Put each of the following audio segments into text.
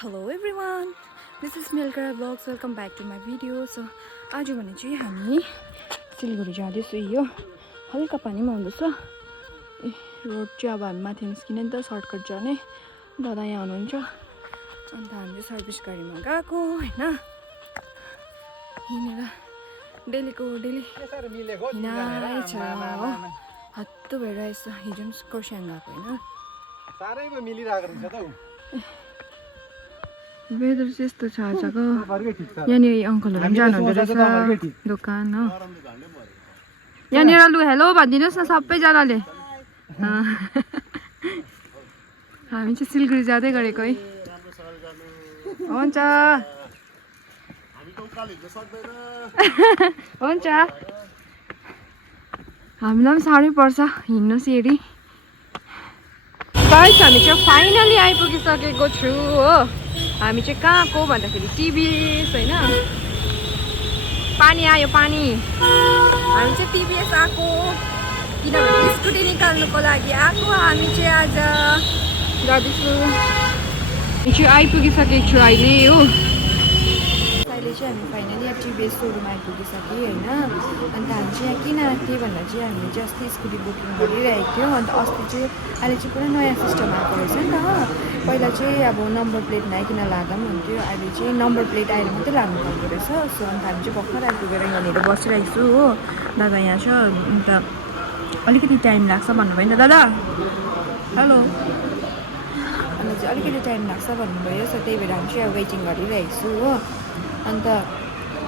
Hello everyone, this is Milkara Vlogs. Welcome back to my video. So आज भने चाहिँ हामी सिलगढी जाँदैछु यो हल्का पानीमा हुँदैछ ए रोड चाहिँ अब हामी माथि निस्किने नि त सर्टकट जाने दादा यहाँ हुनुहुन्छ अन्त हामी सर्भिस गाडीमा गएको हैन हिँडेर डेलीको डेली हिँडाइ छ हो हत्तु भइरहेछ हिजो पनि कोर्सियाङ गएको हैन सारैमा मिलिरहेको रहेछ त वेदर चाहिँ यस्तो छ आजको यहाँनिर अङ्कलहरू पनि जानुहुँदो रहेछ दोकान हो यहाँनिर लु हेलो भनिदिनुहोस् न सबैजनाले हामी चाहिँ सिलगढी जाँदै गरेको है हुन्छ हुन्छ हामीलाई पनि साह्रै पर्छ हिँड्नु सिँढी गाइस हामी चाहिँ फाइनली आइपुगिसकेको छु हो हामी चाहिँ कहाँको भन्दाखेरि टिभीएस होइन पानी आयो पानी हामी चाहिँ टिभीएस आएको किनभने स्कुटी निकाल्नुको लागि आएको हामी चाहिँ आज जाँदैछु हामी चाहिँ आइपुगिसकेको छु अहिले हो अहिले चाहिँ हामी फाइनली यहाँ टिभीएस सोरुम आइपुगिसक्यो होइन अन्त हामी चाहिँ यहाँ किन आएको थियौँ भन्दा चाहिँ हामी चाहिँ अस्ति स्कुटी बुकिङ गरिरहेको थियौँ अन्त अस्ति चाहिँ अहिले चाहिँ पुरा नयाँ सिस्टम आएको रहेछ नि त पहिला चाहिँ अब नम्बर प्लेट नआइकन लाँदा पनि हुन्थ्यो अहिले चाहिँ नम्बर प्लेट आएर मात्रै लाग्नु पर्दो रहेछ सो अन्त हामी चाहिँ भर्खर आइपुगेर यहाँनिर बसिरहेको छु हो दादा यहाँ छ अन्त अलिकति टाइम लाग्छ भन्नुभयो नि त दादा हेलो अन्त चाहिँ अलिकति टाइम लाग्छ भन्नुभयो सो त्यही भएर हामी चाहिँ अब वेटिङ गरिरहेको छु हो अन्त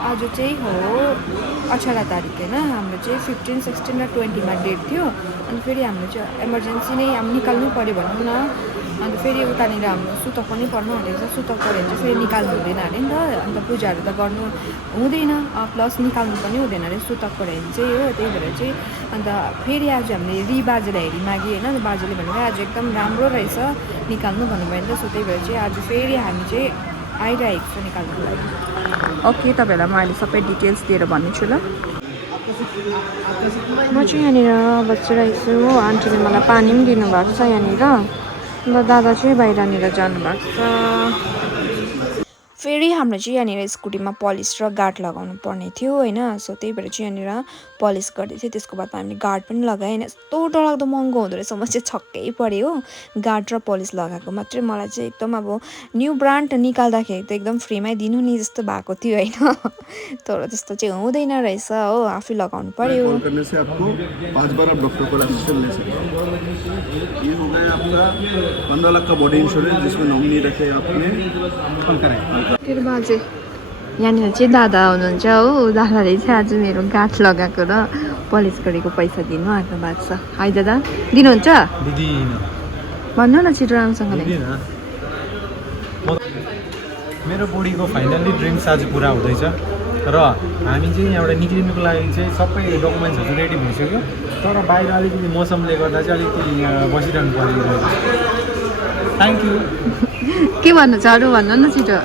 आज चाहिँ हो 18 तारिक होइन हाम्रो चाहिँ 15, 16 र 20मा डेट थियो अनि फेरि हाम्रो चाहिँ इमर्जेन्सी नै अब निकाल्नु पऱ्यो भनौँ न अन्त फेरि उतानिर हाम्रो सुतक पनि पर्नु हुँदैछ सुतक पऱ्यो भने चाहिँ फेरि निकाल्नु हुँदैन अरे नि त अन्त पूजाहरू त गर्नु हुँदैन प्लस निकाल्नु पनि हुँदैन अरे सुतक पऱ्यो भने चाहिँ हो त्यही भएर चाहिँ अन्त फेरि आज हामीले बाजेलाई हेरी माग्यो होइन बाजेले भन्नुभयो आज एकदम राम्रो रहेछ निकाल्नु भन्नुभयो नि त सो त्यही भएर चाहिँ आज फेरि हामी चाहिँ आइरहेको छु निकाल्नुको लागि ओके तपाईँहरूलाई म अहिले सबै डिटेल्स दिएर भन्नेछु ल म चाहिँ यहाँनिर बसिरहेको छु हो आन्टीले मलाई पानी पनि दिनुभएको छ यहाँनिर अन्त दादा चाहिँ बाहिरनिर जानुभएको छ फेरि हाम्रो चाहिँ यहाँनिर स्कुटीमा पलिस र गार्ड लगाउनु पर्ने थियो होइन सो त्यही भएर चाहिँ यहाँनिर पलिस गर्दै थियो त्यसको बादमा हामीले गार्ड पनि लगाएँ होइन यस्तो डरलाग्दो महँगो हुँदो रहेछ म चाहिँ छक्कै परेँ हो गार्ड र पलिस लगाएको मात्रै मलाई चाहिँ एकदम अब न्यू ब्रान्ड निकाल्दाखेरि त एकदम फ्रीमै दिनु नि जस्तो भएको थियो होइन तर त्यस्तो चाहिँ हुँदैन रहेछ हो आफै लगाउनु पर्यो करने से आपको 5 बार आप डॉक्टर को असिस्टेंस ले सकते हैं ये हो गया आपका 15 लाख का बॉडी इंश्योरेंस जिसमें नॉमिनी रखे आपने तेरो बाजे यहाँनिर चाहिँ दादा हुनुहुन्छ हो दादाले चाहिँ आज मेरो गाँठ लगाएको र पलिस गरेको पैसा दिनु आएको भएको छ है दादा दिनुहुन्छ भन्नु न छिटो राम्रोसँगले मेरो बुढीको फाइनल्ली ड्रिम्स आज पुरा हुँदैछ र हामी चाहिँ यहाँबाट निक्लिनुको लागि चाहिँ सबै डकुमेन्ट्सहरू रेडी भइसक्यो तर बाहिर अलिकति मौसमले गर्दा चाहिँ अलिकति बसिरहनु परिरहेको थ्याङ्क यू के भन्नु छ अरू भन्नु न छिटो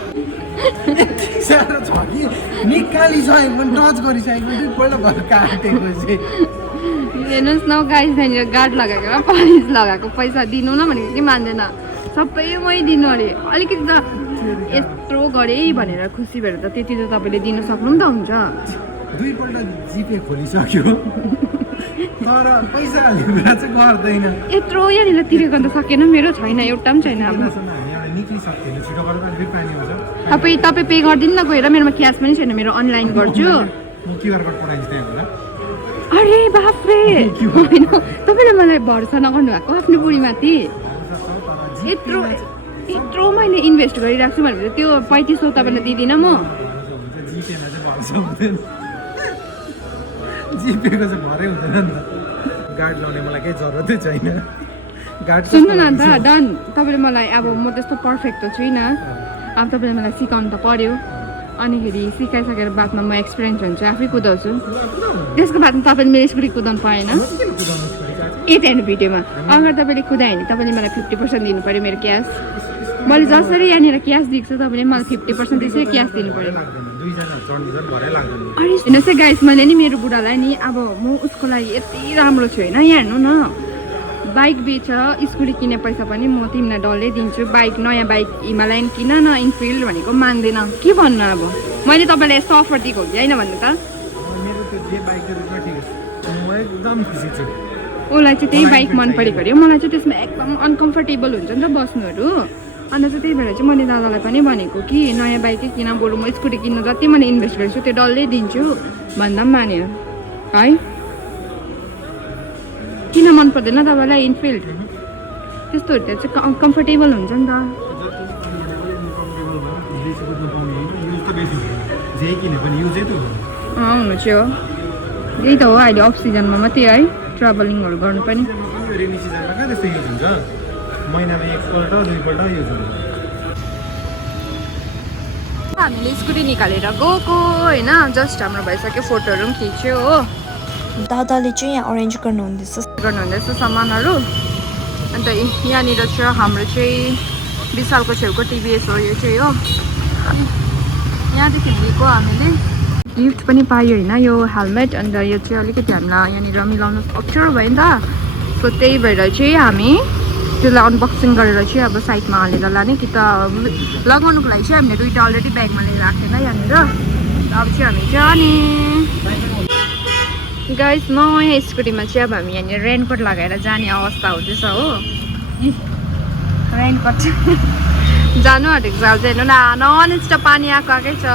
साह्रो छ कि निकालिसकेको पनि टच गरिसकेको पनि पहिला घर काटेको चाहिँ हेर्नुहोस् न गाइस त्यहाँनिर गार्ड लगाएको पलिस लगाएको पैसा दिनु न भनेको कि मान्दैन सबै मै दिनु अरे अलिकति त यत्रो गरेँ भनेर खुसी भएर त त्यति त तपाईँले दिनु सक्नु पनि त हुन्छ दुईपल्ट जिपे खोलिसक्यो तर पैसा हाल्ने कुरा चाहिँ गर्दैन यत्रो यहाँनिर तिरेको त सकेन मेरो छैन एउटा पनि छैन अब निक्लिसक्दैन छिटो गरेर फेरि पानी आउँछ तपाईँ पे गरिदिनु न गएर मेरोमा क्यास पनि छैन मेरो अनलाइन गर्छु म क्युआर कोड पठाइदिन्छु त्यहाँ होला अरे बाफ्रे होइन तपाईँले मलाई भरोसा नगर्नु भएको आफ्नो बुढीमाथि यत्रो मैले इन्भेस्ट गरिरहेको छु भनेर त्यो 3500 तपाईँलाई दिँदिनँ म जिपेमा चाहिँ भरोसा हुँदैन जिपेको चाहिँ भरै हुँदैन नि त गार्ड लाउने मलाई केही जरुरतै छैन गार्ड सुन्नु न अन्त डन तपाईँले मलाई अब म त्यस्तो पर्फेक्ट त छुइनँ अब तपाईँले मलाई सिकाउनु त पर्यो अनिखेरि सिकाइसकेर बादमा म एक्सपिरियन्स हुन्छ आफै कुदाउँछु त्यसको बादमा तपाईँले मेरो स्कुटी कुदाउनु पाएन ए त्यहाँनिर भिडियोमा अगर तपाईँले कुदायो भने तपाईँले मलाई 50% दिनु पऱ्यो मेरो क्यास मैले जसरी यहाँनिर क्यास दिएको छु तपाईँले मलाई 50% त्यसरी क्यास दिनु पऱ्यो अरे हेर्नुहोस् है गाइस मैले नि मेरो बुढालाई नि अब म उसको लागि यति राम्रो छु होइन यहाँ हेर्नु न बाइक बेच स्कुटी किने पैसा पनि म तिमीलाई डल्लै दिन्छु बाइक नयाँ बाइक हिमालयन किन न इनफिल्ड भनेको मान्दैन के भन्नु अब मैले तपाईँलाई यस्तो अफर दिएको हो कि होइन भन्नु त मेरो त्यो जे बाइकको रुपमा ठिक छ म एकदम खुसी छु उसलाई चाहिँ त्यही बाइक मन परेको अरे मलाई चाहिँ त्यसमा एकदम अनकम्फर्टेबल हुन्छ नि त बस्नुहरू अन्त चाहिँ त्यही भएर चाहिँ मैले दादालाई पनि भनेको कि नयाँ बाइकै किन बरु म स्कुटी किन्नु जति मैले इन्भेस्ट गर्छु त्यो डल्लै दिन्छु भन्दा पनि मानेर है किन मन पर्दैन तपाईँलाई इनफिल्ड त्यस्तोहरू चाहिँ कम्फर्टेबल हुन्छ नि त जे किने पनि युजै त हो हुनु चाहिँ हो त्यही त हो अहिले अफ सिजनमा मात्रै है ट्राभलिङहरू गर्नु पनि रेनी सिजनमा कहाँ त्यस्तो युज हुन्छ महिनामा एकपल्ट दुईपल्ट युज हुन्छ हामीले स्कुटी निकालेर गएको होइन जस्ट हाम्रो भइसक्यो फोटोहरू पनि खिच्यो हो दादाले चाहिँ यहाँ अरेन्ज गर्नुहुँदैछ सामानहरू अन्त यहाँनिर चाहिँ हाम्रो चाहिँ विशालको छेउको टिभीएस हो यो चाहिँ हो यहाँदेखि लिएको हामीले गिफ्ट पनि पायो होइन यो हेलमेट अन्त यो चाहिँ अलिकति हामीलाई यहाँनिर मिलाउनु अप्ठ्यारो भयो नि त सो त्यही भएर चाहिँ हामी त्यसलाई अनबक्सिङ गरेर चाहिँ अब साइडमा हालेर लाने कि त लगाउनुको लागि चाहिँ हामीले दुइटा अलरेडी ब्यागमा लिएर राखेन यहाँनिर अब चाहिँ हामी चाहिँ अनि गाइस नयाँ स्कुटीमा चाहिँ अब हामी यहाँनिर रेनकोट लगाएर जाने अवस्था हुँदैछ हो रेनकोट जानु आँटेको छ चाहिँ हेर्नु न ननस्टप पानी आएकै छ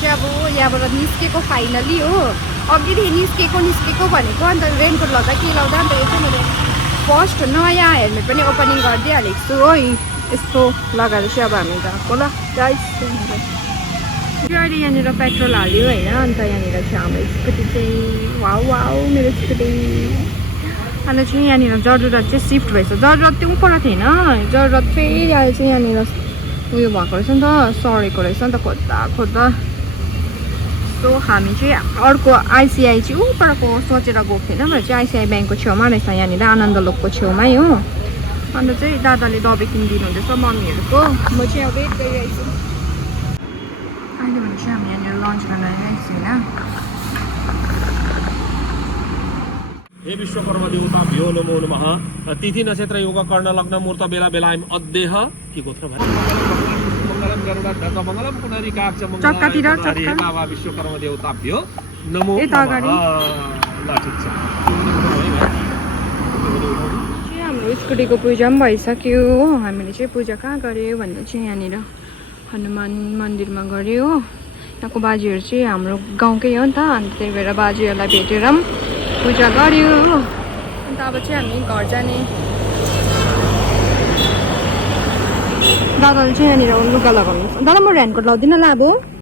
चाहिँ अब यहाँबाट निस्केको फाइनली हो अघिदेखि निस्केको भनेको अन्त रेनकोट लाउँदा के लाउँदा अन्त यो चाहिँ मैले फर्स्ट नयाँ हेलमेट पनि ओपनिङ गरिदिइहालेको छु हो यस्तो लगाएर चाहिँ अब हामी गएको ल गाइस अहिले यहाँनिर पेट्रोल हाल्यो होइन अन्त यहाँनिर चाहिँ हाम्रो स्कुटी चाहिँ वाउ मेरो स्कुटी अन्त चाहिँ यहाँनिर जरुरत चाहिँ सिफ्ट भएछ जरुरत त्यो पर थिएन जरुरत फेरि अहिले चाहिँ यहाँनिर उयो भएको रहेछ नि त सरेको रहेछ नि त खोज्दा सो हामी चाहिँ अर्को आइसिआई चाहिँ परको सोचेर गएको थिएन भने चाहिँ आइसिआई ब्याङ्कको छेउमा रहेछ यहाँनिर आनन्द लोकको छेउमै हो अन्त चाहिँ दादाले दबाई किनिदिनु हुँदैछ मम्मीहरूको म चाहिँ अब वेट गरिरहेको छु अहिले भने चाहिँ हामी यहाँनिर लन्च गर्न आइरहेको छु होइन हे विश्वकर्म देवताभ्यो नमो नमः तिथि नक्षत्र योग कर्ण लग्न मुहूर्त बेला बेलायम अद्देह के गोत्र भयो मङ्गलम गरुडाध्वज मङ्गलम पुनरिकाक्ष चक्कातिर मङ्गलम हे बाबा विश्वकर्म देवताभ्यो नमो यता अगाडि। नमः ल ठिक छ चाहिँ हाम्रो स्कुटीको पूजा पनि भइसक्यो हो हामीले चाहिँ पूजा कहाँ गऱ्यो भन्दा चाहिँ यहाँनिर हनुमान मन्दिरमा गऱ्यो हो यहाँको बाजेहरू चाहिँ हाम्रो गाउँकै हो नि त अन्त त्यही भएर बाजेहरूलाई भेटेर पनि पूजा गऱ्यो हो अन्त अब चाहिँ हामी घर जाने दादाले चाहिँ यहाँनिर लुगा लगाउनु दादा म रेनकोट लाउँदिनँ ल अब